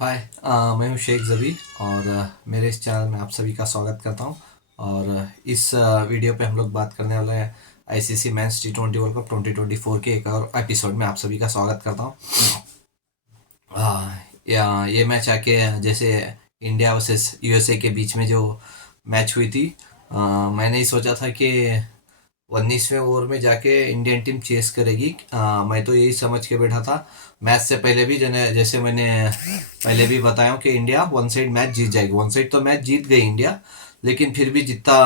हाय। मैं हूँ शेख ज़बी और मेरे इस चैनल में आप सभी का स्वागत करता हूँ। और इस वीडियो पे हम लोग बात करने वाले हैं ICC men's T20 world cup 2024 के एक और एपिसोड में आप सभी का स्वागत करता हूँ। ये मैच आके जैसे इंडिया वर्सेस यूएसए के बीच में जो मैच हुई थी, मैंने ही सोचा था कि 19वें ओवर में जाके इंडियन टीम चेस करेगी। मैं तो यही समझ के बैठा था मैच से पहले भी, जैसे मैंने पहले भी बताया हूँ कि इंडिया वन साइड मैच जीत जाएगी। वन साइड तो मैच जीत गई इंडिया, लेकिन फिर भी जितना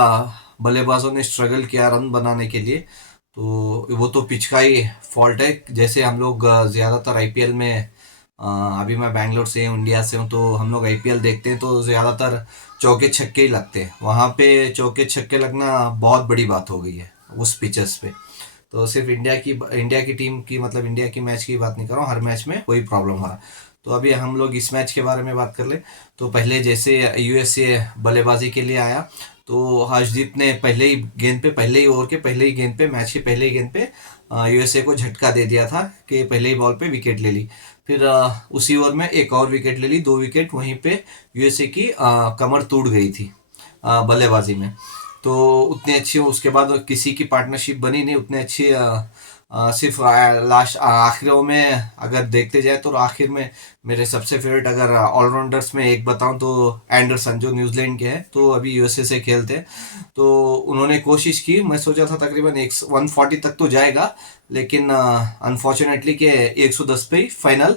बल्लेबाजों ने स्ट्रगल किया रन बनाने के लिए, तो वो तो पिच का ही फॉल्ट है। जैसे हम लोग ज़्यादातर आईपीएल में, अभी मैं बैंगलोर से हूँ, इंडिया से हूँ, तो हम लोग आईपीएल देखते हैं तो ज़्यादातर चौके छक्के ही लगते हैं। वहाँ पे चौके छक्के लगना बहुत बड़ी बात हो गई है उस पिचेस पे। तो सिर्फ इंडिया की टीम की, मतलब इंडिया की मैच की बात नहीं कर रहा हूँ, हर मैच में वही प्रॉब्लम हो रहा है। तो अभी हम लोग इस मैच के बारे में बात कर ले। तो पहले जैसे यूएसए बल्लेबाजी के लिए आया, तो हर्षदीप ने पहले ही ओवर के पहले ही गेंद पे, मैच के पहले ही गेंद पे यूएसए को झटका दे दिया था कि पहले ही बॉल पे विकेट ले ली। फिर उसी ओवर में एक और विकेट ले ली, 2 विकेट वहीं पे यूएसए की कमर टूट गई थी बल्लेबाजी में। तो उतनी अच्छी उसके बाद किसी की पार्टनरशिप बनी नहीं उतनी अच्छी। सिर्फ लास्ट आखिरों में अगर देखते जाए तो आखिर में मेरे सबसे फेवरेट अगर ऑलराउंडर्स में एक बताऊं तो एंडरसन, जो न्यूजीलैंड के हैं, तो अभी यूएसए से खेलते हैं। तो उन्होंने कोशिश की, मैं सोचा था तकरीबन 140 तक तो जाएगा, लेकिन अनफॉर्चुनेटली के 110 पे फाइनल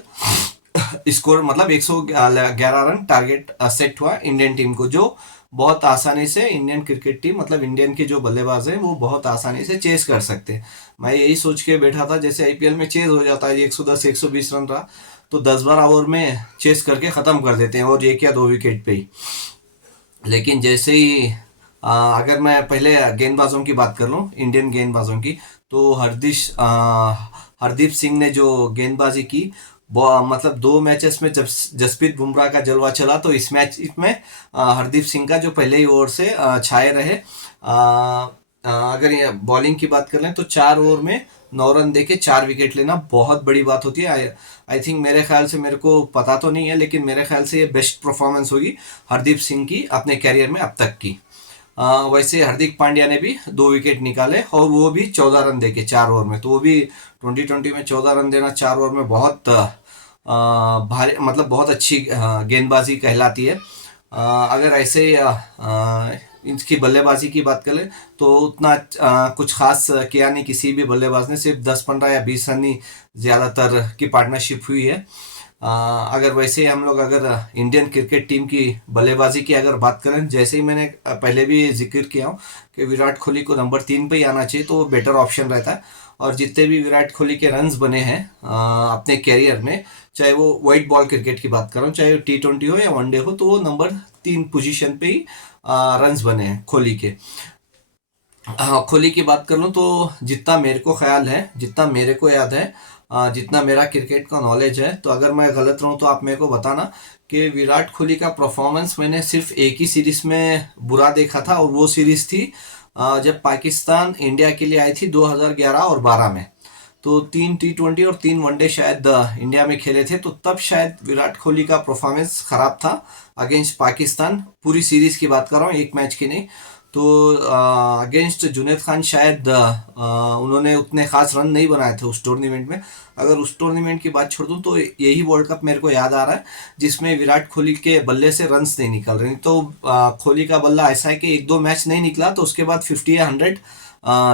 स्कोर, मतलब 111 रन टारगेट सेट हुआ इंडियन टीम को, जो बहुत आसानी से इंडियन क्रिकेट टीम, मतलब इंडियन के जो बल्लेबाज हैं, वो बहुत आसानी से चेस कर सकते हैं। मैं यही सोच के बैठा था, जैसे आईपीएल में चेस हो जाता है 110 120 रन रहा, तो 10-12 ओवर में चेस करके ख़त्म कर देते हैं, और 1 या 2 विकेट पे ही। लेकिन जैसे ही अगर मैं पहले गेंदबाजों की बात कर लूँ, इंडियन गेंदबाजों की, तो हरदीप सिंह ने जो गेंदबाजी की, मतलब 2 मैचेस में जब जसप्रीत बुमराह का जलवा चला, तो इस मैच में हरदीप सिंह का जो पहले ही ओवर से छाए रहे। अगर ये बॉलिंग की बात कर लें तो 4 ओवर में 9 रन देके 4 विकेट लेना बहुत बड़ी बात होती है। आई थिंक, मेरे ख्याल से, मेरे को पता तो नहीं है, लेकिन मेरे ख्याल से ये बेस्ट परफॉर्मेंस होगी हरदीप सिंह की अपने कैरियर में अब तक की। वैसे हार्दिक पांड्या ने भी 2 विकेट निकाले, और वो भी 14 रन देके 4 ओवर में। तो वो भी 2020 में 14 रन देना 4 ओवर में बहुत भारी, मतलब बहुत अच्छी गेंदबाजी कहलाती है। अगर ऐसे इनकी बल्लेबाजी की बात करें तो उतना कुछ खास किया नहीं किसी भी बल्लेबाज ने, सिर्फ 10 15 या 20 रन ही ज़्यादातर की पार्टनरशिप हुई है। अगर वैसे हम लोग अगर इंडियन क्रिकेट टीम की बल्लेबाजी की अगर बात करें, जैसे ही मैंने पहले भी जिक्र किया हूँ कि विराट कोहली को नंबर 3 पे ही आना चाहिए, तो वो बेटर ऑप्शन रहता है। और जितने भी विराट कोहली के रन्स बने हैं अपने कैरियर में, चाहे वो वाइट बॉल क्रिकेट की बात करूँ, चाहे T20 हो या वनडे हो, तो वो नंबर 3 पोजीशन पे ही रन्स बने हैं कोहली के। हाँ, कोहली की बात कर लूँ तो जितना मेरे को ख्याल है, जितना मेरे को याद है, जितना मेरा क्रिकेट का नॉलेज है, तो अगर मैं गलत रहूँ तो आप मेरे को बताना, कि विराट कोहली का परफॉर्मेंस मैंने सिर्फ एक ही सीरीज में बुरा देखा था, और वो सीरीज थी जब पाकिस्तान इंडिया के लिए आई थी 2011 और 12 में। तो 3 T20 और 3 वनडे शायद इंडिया में खेले थे, तो तब शायद विराट कोहली का परफॉर्मेंस खराब था अगेंस्ट पाकिस्तान। पूरी सीरीज की बात कर रहा हूँ, एक मैच की नहीं। तो अगेंस्ट जुनेद खान शायद उन्होंने उतने खास रन नहीं बनाए थे उस टूर्नामेंट में। अगर उस टूर्नामेंट की बात छोड़ दूँ तो यही वर्ल्ड कप मेरे को याद आ रहा है जिसमें विराट कोहली के बल्ले से रन्स नहीं निकल रहे। तो कोहली का बल्ला ऐसा है कि 1 2 मैच नहीं निकला, तो उसके बाद 50 या 100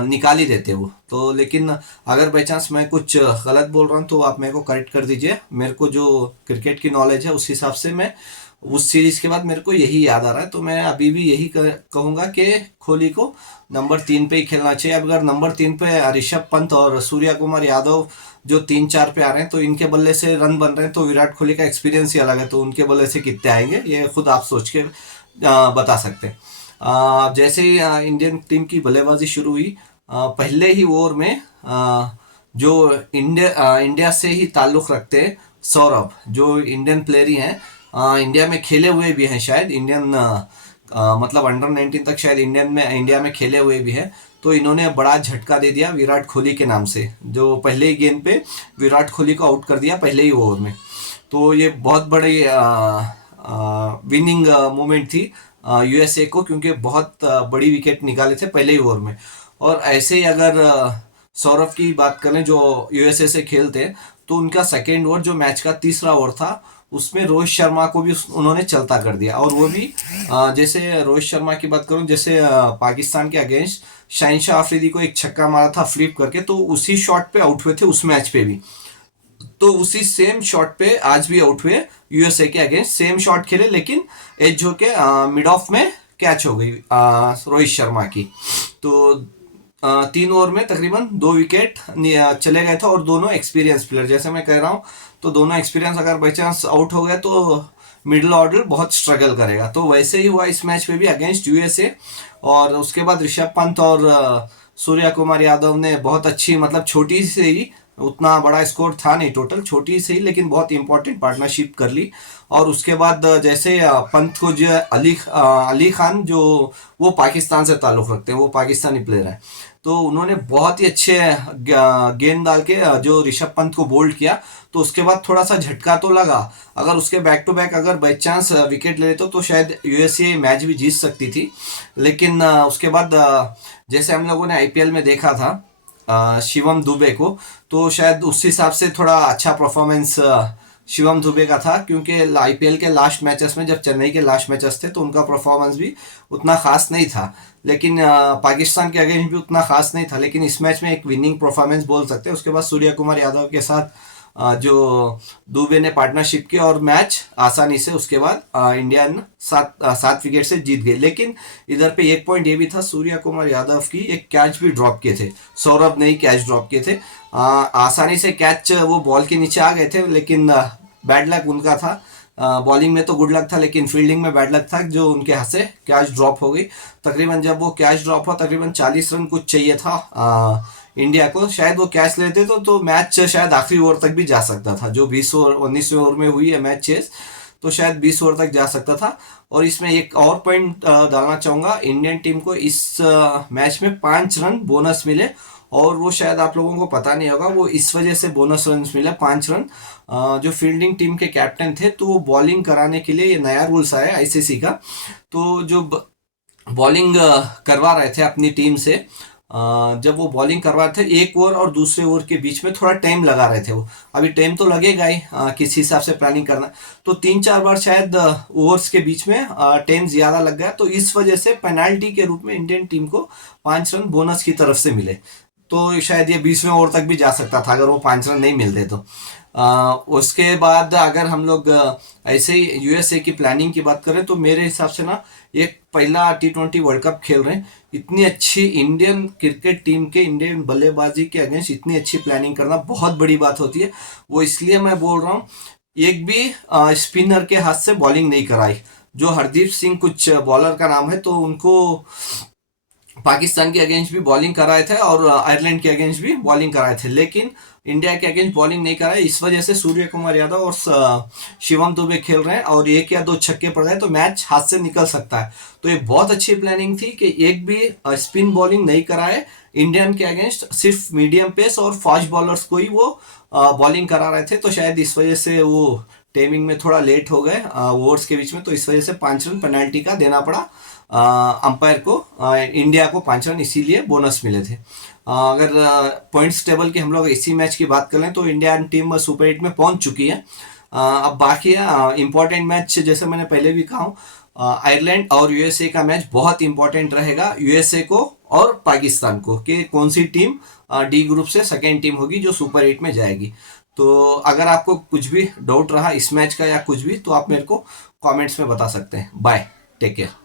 निकाल ही देते वो तो। लेकिन अगर बाई चांस मैं कुछ गलत बोल रहा हूँ तो आप मेरे को करेक्ट कर दीजिए। मेरे को जो क्रिकेट की नॉलेज है उस हिसाब से मैं, उस सीरीज के बाद मेरे को यही याद आ रहा है, तो मैं अभी भी यही कहूंगा कि कोहली को नंबर 3 पे ही खेलना चाहिए। अगर नंबर 3 पे ऋषभ पंत और सूर्य कुमार यादव जो 3 4 पे आ रहे हैं, तो इनके बल्ले से रन बन रहे हैं, तो विराट कोहली का एक्सपीरियंस ही अलग है, तो उनके बल्ले से कितने आएंगे ये खुद आप सोच के बता सकते हैं। जैसे ही इंडियन टीम की बल्लेबाजी शुरू हुई, पहले ही ओवर में जो इंडिया से ही ताल्लुक़ रखते हैं, सौरभ, जो इंडियन प्लेयर ही हैं, इंडिया में खेले हुए भी हैं शायद, इंडियन मतलब अंडर 19 तक शायद इंडिया में खेले हुए भी हैं। तो इन्होंने बड़ा झटका दे दिया विराट कोहली के नाम से, जो पहले ही गेंद पे विराट कोहली को आउट कर दिया पहले ही ओवर में। तो ये बहुत बड़ी विनिंग मोमेंट थी यूएसए को, क्योंकि बहुत बड़ी विकेट निकाले थे पहले ही ओवर में। और ऐसे ही अगर सौरभ की बात करें जो यूएसए से खेलते हैं, तो उनका सेकेंड ओवर जो मैच का तीसरा ओवर था, उसमें रोहित शर्मा को भी उन्होंने चलता कर दिया। और वो भी जैसे रोहित शर्मा की बात करूं, जैसे पाकिस्तान के अगेंस्ट शाहिन अफरीदी को एक छक्का मारा था फ्लिप करके, तो उसी शॉट पे आउट हुए थे उस मैच पे भी। तो उसी सेम शॉट पे आज भी आउट हुए यूएसए के अगेंस्ट, सेम शॉट खेले, लेकिन एज होके मिड ऑफ में कैच हो गई रोहित शर्मा की। तो 3 ओवर में तकरीबन 2 विकेट चले गए थे, और दोनों एक्सपीरियंस प्लेयर, जैसे मैं कह रहा हूँ, तो दोनों एक्सपीरियंस अगर बाई चांस आउट हो गए तो मिडिल ऑर्डर बहुत स्ट्रगल करेगा। तो वैसे ही हुआ इस मैच में भी अगेंस्ट यूएसए। और उसके बाद ऋषभ पंत और सूर्या कुमार यादव ने बहुत अच्छी, मतलब छोटी से ही, उतना बड़ा स्कोर था नहीं टोटल, छोटी से ही लेकिन बहुत इंपॉर्टेंट पार्टनरशिप कर ली। और उसके बाद जैसे पंत को जो अली खान, जो वो पाकिस्तान से ताल्लुक़ रखते हैं, वो पाकिस्तानी प्लेयर है, तो उन्होंने बहुत ही अच्छे गेंद डाल के जो ऋषभ पंत को बोल्ड किया। तो उसके बाद थोड़ा सा झटका तो लगा, अगर उसके बैक टू बैक अगर बाई चांस विकेट ले लेते तो शायद यूएसए मैच भी जीत सकती थी। लेकिन उसके बाद जैसे हम लोगों ने आईपीएल में देखा था शिवम दुबे को, तो शायद उस हिसाब से थोड़ा अच्छा परफॉर्मेंस शिवम दुबे का था, क्योंकि आईपीएल के लास्ट मैचेस में, जब चेन्नई के लास्ट मैचेस थे, तो उनका परफॉर्मेंस भी उतना खास नहीं था। लेकिन पाकिस्तान के अगेंस्ट भी उतना खास नहीं था, लेकिन इस मैच में एक विनिंग परफॉर्मेंस बोल सकते हैं। उसके बाद सूर्य कुमार यादव के साथ जो दुबे ने पार्टनरशिप की, और मैच आसानी से उसके बाद इंडियन 7 विकेट से जीत गए। लेकिन इधर पे एक पॉइंट ये भी था, सूर्य कुमार यादव की एक कैच भी ड्रॉप किए थे, सौरभ ने ही कैच ड्रॉप किए थे। आसानी से कैच वो बॉल के नीचे आ गए थे, लेकिन बैड लक उनका था। बॉलिंग में तो गुड लक था, लेकिन फील्डिंग में बैड लक था, जो उनके हाथ से कैच ड्रॉप हो गई। तकरीबन जब वो कैच ड्रॉप हुआ, तकरीबन 40 रन कुछ चाहिए था इंडिया को। शायद वो कैच लेते तो मैच शायद आखिरी ओवर तक भी जा सकता था। जो 20 ओवर 19वें ओवर में हुई है मैच चेस, तो शायद 20 ओवर तक जा सकता था। और इसमें एक और पॉइंट डालना चाहूँगा, इंडियन टीम को इस मैच में 5 रन बोनस मिले, और वो शायद आप लोगों को पता नहीं होगा, वो इस वजह से बोनस रन मिले 5 रन। जो फील्डिंग टीम के कैप्टन थे, तो वो बॉलिंग कराने के लिए, ये नया रूल्स आया आईसीसी का, तो जो बॉलिंग करवा रहे थे अपनी टीम से, जब वो बॉलिंग करवा रहे थे, एक ओवर और दूसरे ओवर के बीच में थोड़ा टाइम लगा रहे थे वो। अभी टाइम तो लगेगा ही, किस हिसाब से प्लानिंग करना, तो 3-4 बार शायद ओवर्स के बीच में टाइम ज़्यादा लग गया, तो इस वजह से पेनाल्टी के रूप में इंडियन टीम को 5 रन बोनस की तरफ से मिले। तो शायद ये 20वें ओवर तक भी जा सकता था अगर वो 5 रन नहीं मिलते तो। उसके बाद अगर हम लोग ऐसे ही यूएसए की प्लानिंग की बात करें, तो मेरे हिसाब से ना, एक पहला T20 वर्ल्ड कप खेल रहे हैं, इतनी अच्छी इंडियन क्रिकेट टीम के, इंडियन बल्लेबाजी के अगेंस्ट इतनी अच्छी प्लानिंग करना बहुत बड़ी बात होती है। वो इसलिए मैं बोल रहा हूँ, एक भी स्पिनर के हाथ से बॉलिंग नहीं कराई। जो हरदीप सिंह कुछ बॉलर का नाम है, तो उनको पाकिस्तान के अगेंस्ट भी बॉलिंग कराए थे, और आयरलैंड के अगेंस्ट भी बॉलिंग कराए थे, लेकिन इंडिया के अगेंस्ट बॉलिंग नहीं कराए। इस वजह से सूर्य कुमार यादव और शिवम दुबे खेल रहे हैं, और 1 या 2 छक्के पड़ गए तो मैच हाथ से निकल सकता है। तो ये बहुत अच्छी प्लानिंग थी कि एक भी स्पिन बॉलिंग नहीं कराए इंडियन के अगेंस्ट, सिर्फ मीडियम पेस और फास्ट बॉलर्स को ही वो बॉलिंग करा रहे थे। तो शायद इस वजह से वो टाइमिंग में थोड़ा लेट हो गए ओवर्स के बीच में, तो इस वजह से 5 रन पेनल्टी का देना पड़ा अंपायर को। इंडिया को 5 रन इसीलिए बोनस मिले थे। अगर पॉइंट्स टेबल की हम लोग इसी मैच की बात करें, तो इंडियन टीम सुपर 8 में पहुंच चुकी है। अब बाकी इंपॉर्टेंट मैच, जैसे मैंने पहले भी कहा, आयरलैंड और यूएसए का मैच बहुत इंपॉर्टेंट रहेगा यूएसए को और पाकिस्तान को, कि कौन सी टीम डी ग्रुप से सेकेंड टीम होगी जो सुपर 8 में जाएगी। तो अगर आपको कुछ भी डाउट रहा इस मैच का या कुछ भी, तो आप मेरे को कमेंट्स में बता सकते हैं। Bye, take care.